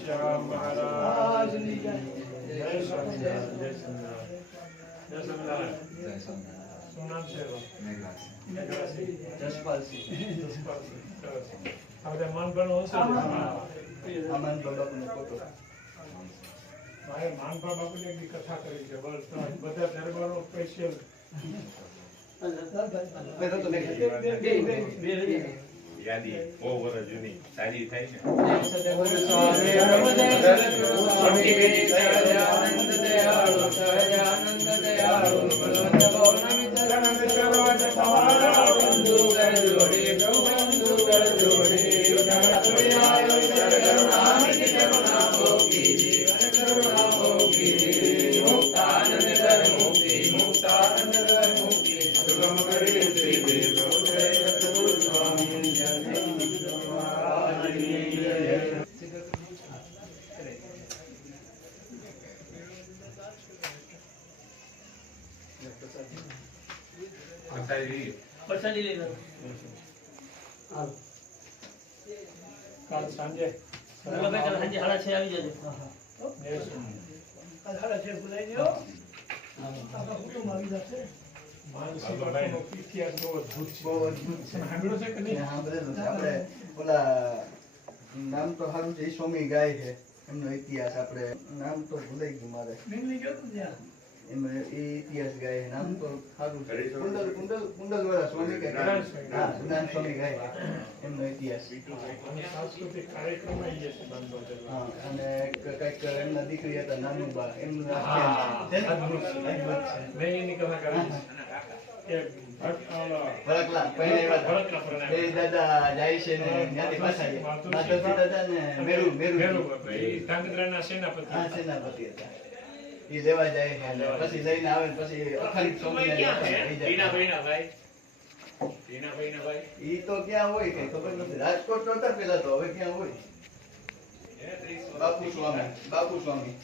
શ્યામ મહારાજની જય. જય સ્વામિનારાયણ. જય સ્વામિનારાયણ. જય સ્વામિનારાયણ. શું નામ છે? જસપાલસિંહ. જસપાલસિંહ. સરસ. આ બધા માનભાનો હશે ને? માનભા બાપુનો ફોટો. મારે માનભા બાપુની એક કથા કરી છે. બસ બધા દરબારો સ્પેશિયલ યાદી બહુ વર્ષ જૂની સારી થાય છે. કાલ સાંજે સાંજે 6:30 આવી જજો. માનસિક ઇતિહાસ બહુ અદભુત છે. બહુ અદભુત છે. સાંભળ્યો છે કે નહીં? સાંભળેલું છે. આપણે ઓલા નામ તો સારું છે, સ્વામી ગાય છે, એમનો ઇતિહાસ આપણે નામ તો ભૂલાઈ ગયું મારે. એમાં એ ઇતિહાસ ગાય નામ તો સારું છે. કુંડલવાળા સ્વામી કે જ્ઞાન સ્વામી. હા, જ્ઞાન સ્વામી ગાય એમનો ઇતિહાસ. અને સાંસ્કૃતિક કાર્યક્રમ આવી જશે બાંધવા. હા, અને કઈક એમના દીકરી હતા નાનુબા, એમનું હા, આખ્યાન છે. અદભુત છે. અદભુત છે. મેં એની કથા કરી છે. કે ભરતલા પહેણાવ્યા હતા. ભરતલા પરણાવ્યા. એ દાદા જાય છે ને ત્યાંથી પાછા આવ્યા. માધવજી દાદા ને મેરુ એ ધાંગધ્રાના સેનાપતિ હા, સેનાપતિ હતા. એ લેવા જાય છે અને પછી લઈને આવે ને પછી અખાની સ્વામીને ઈ તો ક્યાં હોય કઈ ખબર નથી. રાજકોટ તો હતા પેલા, તો હવે ક્યાં હોય? બાપુ સ્વામી.